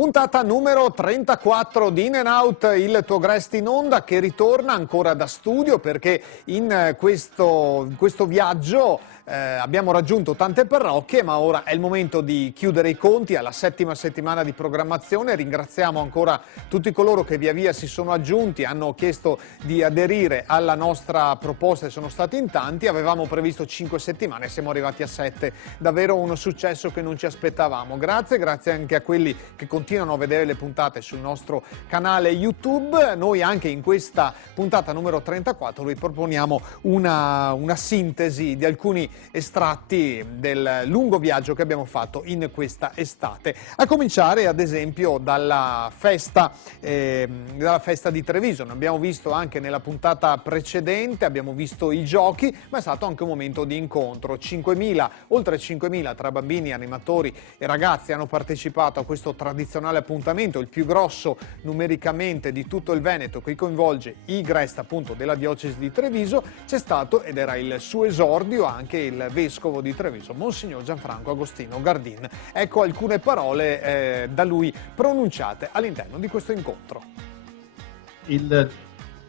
Puntata numero 34 di In and Out, il tuo Grest in onda, che ritorna ancora da studio perché in questo viaggio abbiamo raggiunto tante parrocchie, ma ora è il momento di chiudere i conti alla 7ª settimana di programmazione. Ringraziamo ancora tutti coloro che via via si sono aggiunti, hanno chiesto di aderire alla nostra proposta e sono stati in tanti. Avevamo previsto 5 settimane, siamo arrivati a 7, davvero un successo che non ci aspettavamo. Grazie anche a quelli che continuano a vedere le puntate sul nostro canale YouTube. Noi anche in questa puntata numero 34 vi proponiamo una sintesi di alcuni estratti del lungo viaggio che abbiamo fatto in questa estate, a cominciare ad esempio dalla festa di Treviso. Ne abbiamo visto anche nella puntata precedente, abbiamo visto i giochi, ma è stato anche un momento di incontro. Oltre 5.000 tra bambini, animatori e ragazzi hanno partecipato a questo tradizionale appuntamento, il più grosso numericamente di tutto il Veneto, che coinvolge i Grest appunto della diocesi di Treviso. C'è stato, ed era il suo esordio, anche il vescovo di Treviso, Monsignor Gianfranco Agostino Gardin. Ecco alcune parole da lui pronunciate all'interno di questo incontro. Il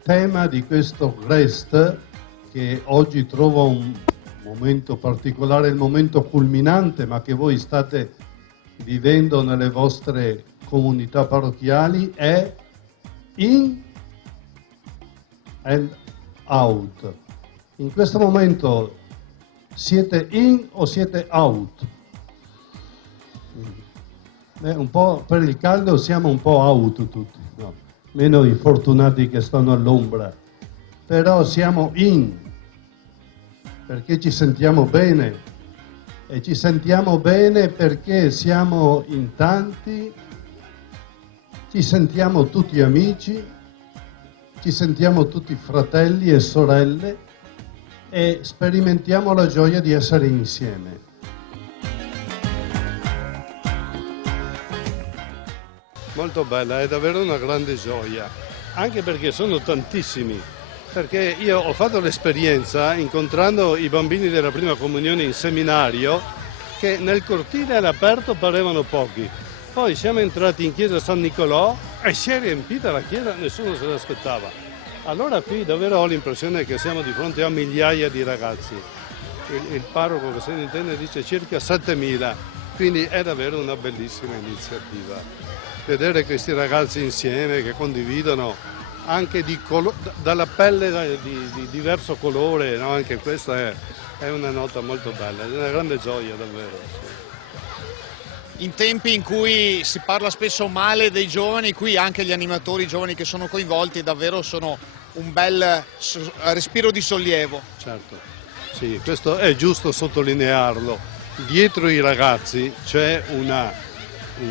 tema di questo Grest, che oggi trova un momento particolare, il momento culminante, ma che voi state vivendo nelle vostre comunità parrocchiali, è In and Out. In questo momento siete in o siete out? Un po' per il caldo siamo un po' out tutti, no? Meno i fortunati che stanno all'ombra, però siamo in, perché ci sentiamo bene, e ci sentiamo bene perché siamo in tanti, ci sentiamo tutti amici, ci sentiamo tutti fratelli e sorelle e sperimentiamo la gioia di essere insieme. Molto bella, è davvero una grande gioia, anche perché sono tantissimi. Perché io ho fatto l'esperienza, incontrando i bambini della prima comunione in seminario, che nel cortile all'aperto parevano pochi. Poi siamo entrati in chiesa San Nicolò e si è riempita la chiesa, nessuno se l'aspettava. Allora qui davvero ho l'impressione che siamo di fronte a migliaia di ragazzi. Il parroco, che se ne intende, dice circa 7.000, quindi è davvero una bellissima iniziativa. Vedere questi ragazzi insieme che condividono anche dalla pelle di diverso colore, no? Anche questa è una nota molto bella, è una grande gioia davvero. Sì. In tempi in cui si parla spesso male dei giovani, qui anche gli animatori giovani che sono coinvolti davvero sono un bel respiro di sollievo. Certo, sì, questo è giusto sottolinearlo. Dietro i ragazzi c'è un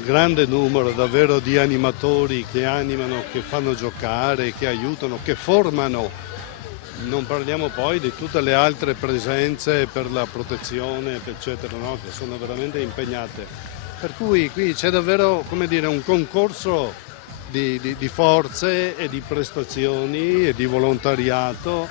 grande numero davvero di animatori che animano, che fanno giocare, che aiutano, che formano. Non parliamo poi di tutte le altre presenze per la protezione, eccetera, no? Che sono veramente impegnate. Per cui qui c'è davvero, come dire, un concorso di forze e di prestazioni e di volontariato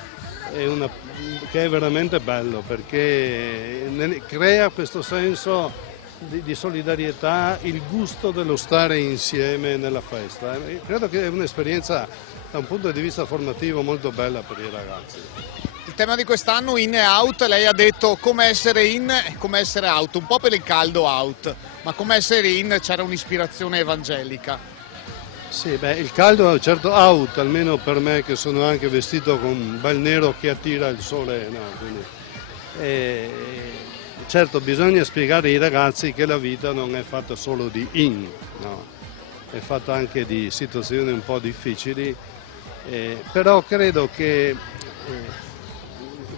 che è veramente bello, perché crea questo senso di solidarietà, il gusto dello stare insieme nella festa. Credo che è un'esperienza da un punto di vista formativo molto bella per i ragazzi. Il tema di quest'anno, In e Out, lei ha detto come essere in e come essere out, un po' per il caldo out, ma come essere in c'era un'ispirazione evangelica. Sì, beh, il caldo è certo out, almeno per me che sono anche vestito con un bel nero che attira il sole, no? Quindi, certo, bisogna spiegare ai ragazzi che la vita non è fatta solo di in, no? È fatta anche di situazioni un po' difficili, però credo che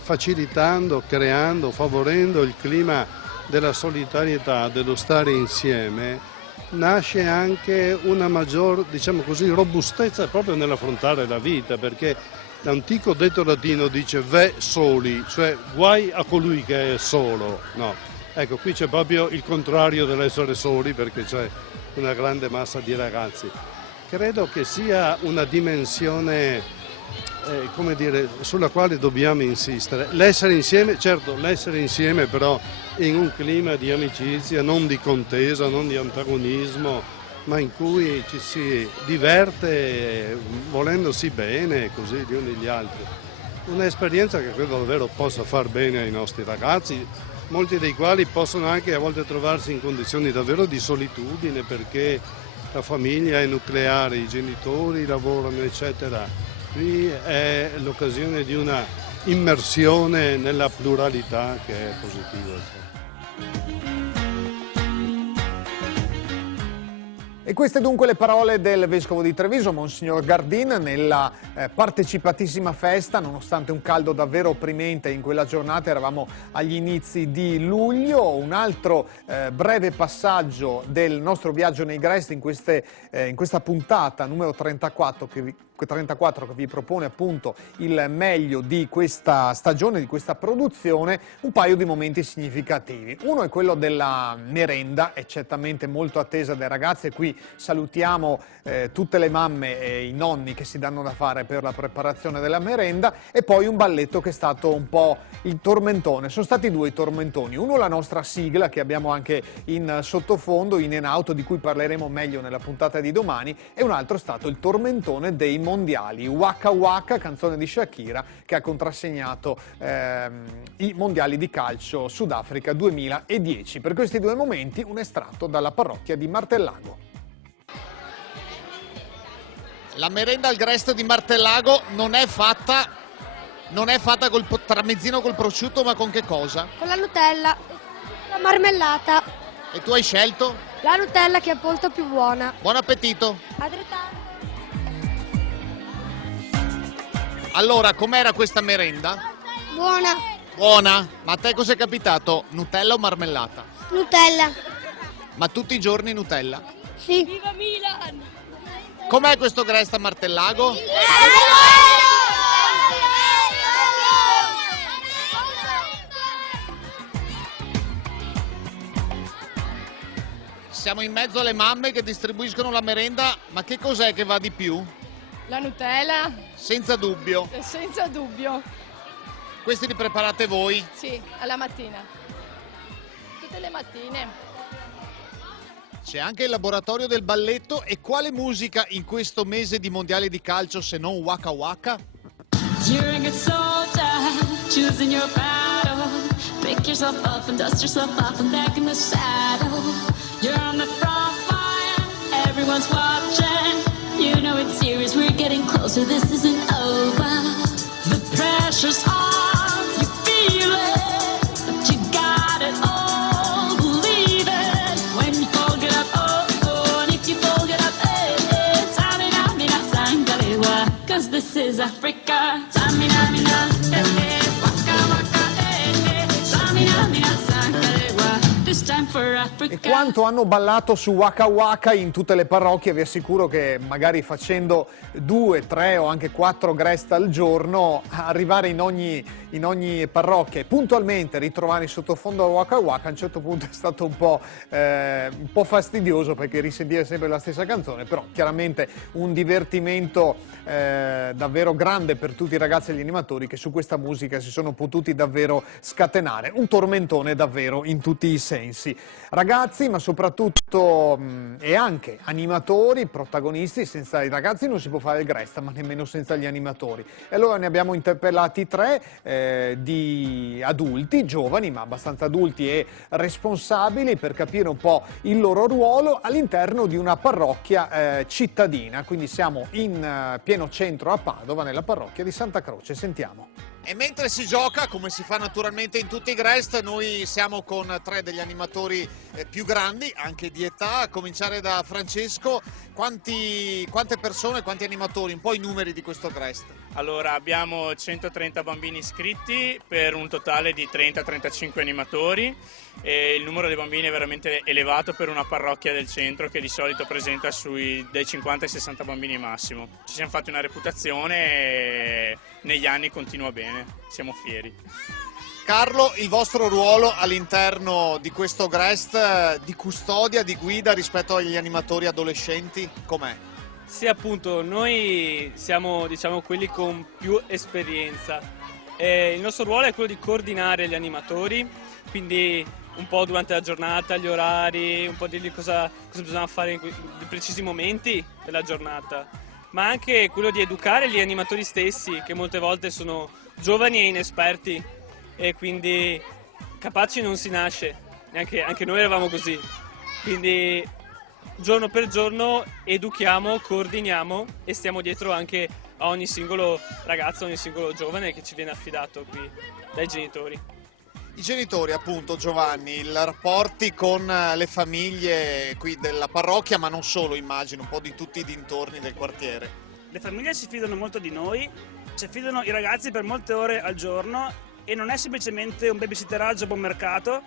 facilitando, creando, favorendo il clima della solidarietà, dello stare insieme, nasce anche una maggior, diciamo così, robustezza proprio nell'affrontare la vita, perché l'antico detto latino dice ve soli, cioè guai a colui che è solo, no. Ecco, qui c'è proprio il contrario dell'essere soli, perché c'è una grande massa di ragazzi. Credo che sia una dimensione, come dire, sulla quale dobbiamo insistere. L'essere insieme, certo, l'essere insieme però in un clima di amicizia, non di contesa, non di antagonismo, ma in cui ci si diverte volendosi bene così gli uni gli altri. Un'esperienza che credo davvero possa far bene ai nostri ragazzi, molti dei quali possono anche a volte trovarsi in condizioni davvero di solitudine perché la famiglia è nucleare, i genitori lavorano eccetera. Qui è l'occasione di una immersione nella pluralità che è positiva. E queste dunque le parole del Vescovo di Treviso, Monsignor Gardin, nella partecipatissima festa, nonostante un caldo davvero opprimente in quella giornata, eravamo agli inizi di luglio. Un altro breve passaggio del nostro viaggio nei Gresti in questa puntata numero 34 che vi propone appunto il meglio di questa stagione, di questa produzione, un paio di momenti significativi. Uno è quello della merenda, è certamente molto attesa dai ragazzi, e qui salutiamo tutte le mamme e i nonni che si danno da fare per la preparazione della merenda, e poi un balletto che è stato un po' il tormentone. Sono stati due i tormentoni, uno la nostra sigla che abbiamo anche in sottofondo, in and out, di cui parleremo meglio nella puntata di domani, e un altro è stato il tormentone dei mondiali, Waka Waka, canzone di Shakira che ha contrassegnato i mondiali di calcio Sudafrica 2010. Per questi due momenti un estratto dalla parrocchia di Martellago. La merenda al Grest di Martellago non è fatta col tramezzino col prosciutto, ma con che cosa? Con la Nutella, la marmellata. E tu hai scelto? La Nutella, che è molto più buona. Buon appetito! Altrettanto. Allora, com'era questa merenda? Buona. Buona? Ma a te cos'è capitato? Nutella o marmellata? Nutella. Ma tutti i giorni Nutella? Sì. Viva Milan! Com'è questo Grest a Martellago? Siamo in mezzo alle mamme che distribuiscono la merenda, ma che cos'è che va di più? La Nutella? Senza dubbio. Senza dubbio. Questi li preparate voi? Sì, alla mattina. Tutte le mattine. C'è anche il laboratorio del balletto, e quale musica in questo mese di mondiali di calcio se non Waka Waka? You're a good soldier, choosing your battle. Pick yourself up and dust yourself off and back in the saddle. You're on the front line, everyone's watching. You know it's serious, we're getting closer, this isn't over. The pressure's on, you feel it, but you got it all, believe it. When you fold it up, oh, oh, and if you fold it up, eh, eh, Tamina, mina, sangalewa, 'cause this is Africa. Tamina, mina, eh, eh, waka, waka, eh, eh, Tamina, mina, sangalewa, this time for Africa. E quanto hanno ballato su Waka Waka in tutte le parrocchie. Vi assicuro che magari facendo 2, 3 o anche 4 Grest al giorno, arrivare in ogni parrocchia e puntualmente ritrovare in sottofondo Waka Waka a un certo punto è stato un po' fastidioso, perché risentire sempre la stessa canzone, però chiaramente un divertimento davvero grande per tutti i ragazzi e gli animatori che su questa musica si sono potuti davvero scatenare. Un tormentone davvero in tutti i sensi. Ragazzi, ma soprattutto e anche animatori, protagonisti. Senza i ragazzi non si può fare il Grest, ma nemmeno senza gli animatori. E allora ne abbiamo interpellati 3 di adulti, giovani ma abbastanza adulti e responsabili, per capire un po' il loro ruolo all'interno di una parrocchia cittadina. Quindi siamo in pieno centro a Padova, nella parrocchia di Santa Croce. Sentiamo. E mentre si gioca, come si fa naturalmente in tutti i Grest, noi siamo con 3 degli animatori più grandi, anche di età, a cominciare da Francesco. Quante persone, quanti animatori, un po' i numeri di questo Grest? Allora, abbiamo 130 bambini iscritti per un totale di 30-35 animatori, e il numero dei bambini è veramente elevato per una parrocchia del centro che di solito presenta dai 50 ai 60 bambini massimo. Ci siamo fatti una reputazione e negli anni continua bene, siamo fieri. Carlo, il vostro ruolo all'interno di questo Grest di custodia, di guida rispetto agli animatori adolescenti, com'è? Sì, appunto, noi siamo, diciamo, quelli con più esperienza. Il nostro ruolo è quello di coordinare gli animatori, quindi un po' durante la giornata, gli orari, un po' dirgli cosa bisogna fare in precisi momenti della giornata, ma anche quello di educare gli animatori stessi, che molte volte sono giovani e inesperti e quindi capaci non si nasce, anche noi eravamo così, quindi giorno per giorno educhiamo, coordiniamo e stiamo dietro anche a ogni singolo ragazzo, ogni singolo giovane che ci viene affidato qui dai genitori. I genitori, appunto, Giovanni, i rapporti con le famiglie qui della parrocchia, ma non solo, immagino, un po' di tutti i dintorni del quartiere. Le famiglie si fidano molto di noi, ci affidano i ragazzi per molte ore al giorno e non è semplicemente un babysitteraggio a buon mercato,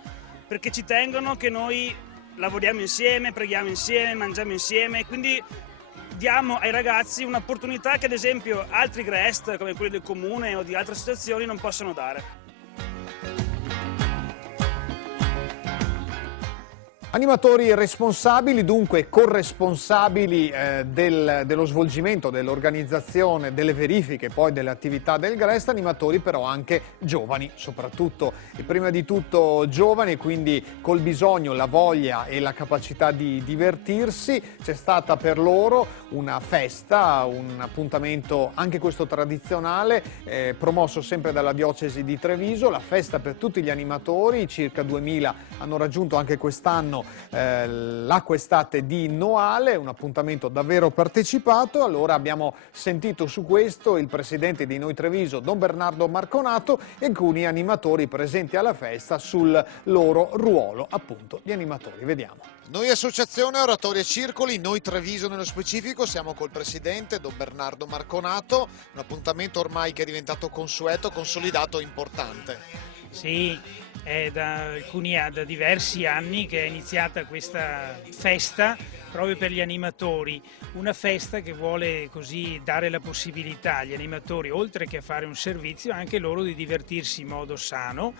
perché ci tengono che noi lavoriamo insieme, preghiamo insieme, mangiamo insieme, quindi diamo ai ragazzi un'opportunità che ad esempio altri GREST, come quelli del comune o di altre associazioni, non possono dare. Animatori responsabili, dunque corresponsabili dello svolgimento, dell'organizzazione, delle verifiche, poi delle attività del GREST, animatori però anche giovani, soprattutto e prima di tutto giovani, quindi col bisogno, la voglia e la capacità di divertirsi. C'è stata per loro una festa, un appuntamento anche questo tradizionale, promosso sempre dalla diocesi di Treviso, la festa per tutti gli animatori, circa 2000 hanno raggiunto anche quest'anno l'acqua estate di Noale, un appuntamento davvero partecipato. Allora abbiamo sentito su questo il presidente di Noi Treviso, Don Bernardo Marconato, e alcuni animatori presenti alla festa sul loro ruolo appunto di animatori. Vediamo. Noi Associazione Oratoria Circoli, Noi Treviso nello specifico, siamo col presidente Don Bernardo Marconato, un appuntamento ormai che è diventato consueto, consolidato, importante. Sì, è da diversi anni che è iniziata questa festa proprio per gli animatori, una festa che vuole così dare la possibilità agli animatori, oltre che a fare un servizio, anche loro di divertirsi in modo sano,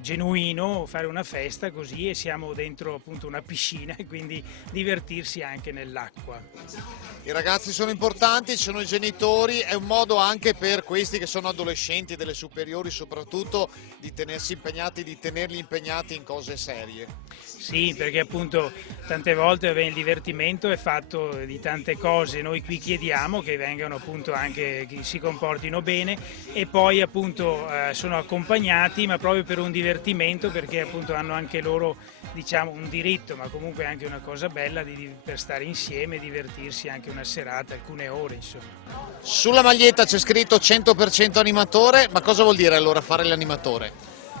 genuino, fare una festa così, e siamo dentro appunto una piscina e quindi divertirsi anche nell'acqua. I ragazzi sono importanti, ci sono i genitori, è un modo anche per questi che sono adolescenti, delle superiori soprattutto, di tenersi impegnati, di tenerli impegnati in cose serie. Sì, perché appunto tante volte il divertimento è fatto di tante cose, noi qui chiediamo che vengano appunto anche, che si comportino bene, e poi appunto sono accompagnati, ma proprio per un divertimento, perché appunto hanno anche loro, diciamo, un diritto, ma comunque anche una cosa bella per stare insieme, divertirsi anche una serata, alcune ore insomma. Sulla maglietta c'è scritto 100% animatore, ma cosa vuol dire allora fare l'animatore?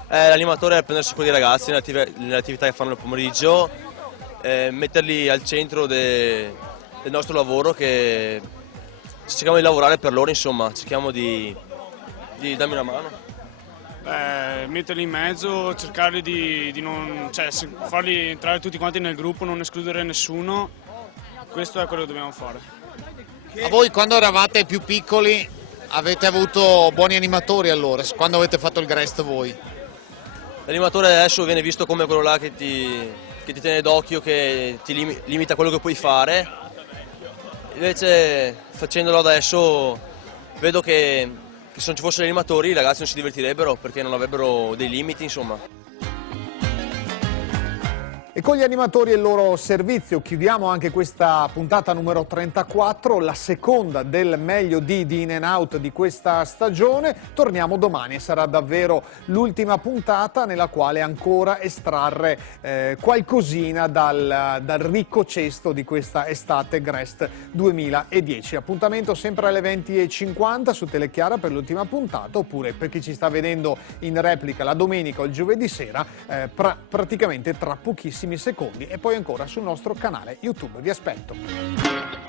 L'animatore è prendersi cura dei ragazzi nelle attività che fanno nel pomeriggio, metterli al centro del nostro lavoro, che cerchiamo di lavorare per loro, insomma, cerchiamo di darmi una mano. Metterli in mezzo, cercare di non, farli entrare tutti quanti nel gruppo, non escludere nessuno, questo è quello che dobbiamo fare. A voi quando eravate più piccoli avete avuto buoni animatori allora, quando avete fatto il GREST voi? L'animatore adesso viene visto come quello là che ti tiene d'occhio, che ti limita quello che puoi fare, invece facendolo adesso vedo che se non ci fossero gli animatori i ragazzi non si divertirebbero, perché non avrebbero dei limiti, insomma. E con gli animatori e il loro servizio chiudiamo anche questa puntata numero 34, la seconda del meglio di In and Out di questa stagione. Torniamo domani e sarà davvero l'ultima puntata nella quale ancora estrarre qualcosina dal ricco cesto di questa estate GREST 2010. Appuntamento sempre alle 20:50 su Telechiara per l'ultima puntata, oppure per chi ci sta vedendo in replica la domenica o il giovedì sera, praticamente tra pochissimi secondi, e poi ancora sul nostro canale YouTube. Vi aspetto.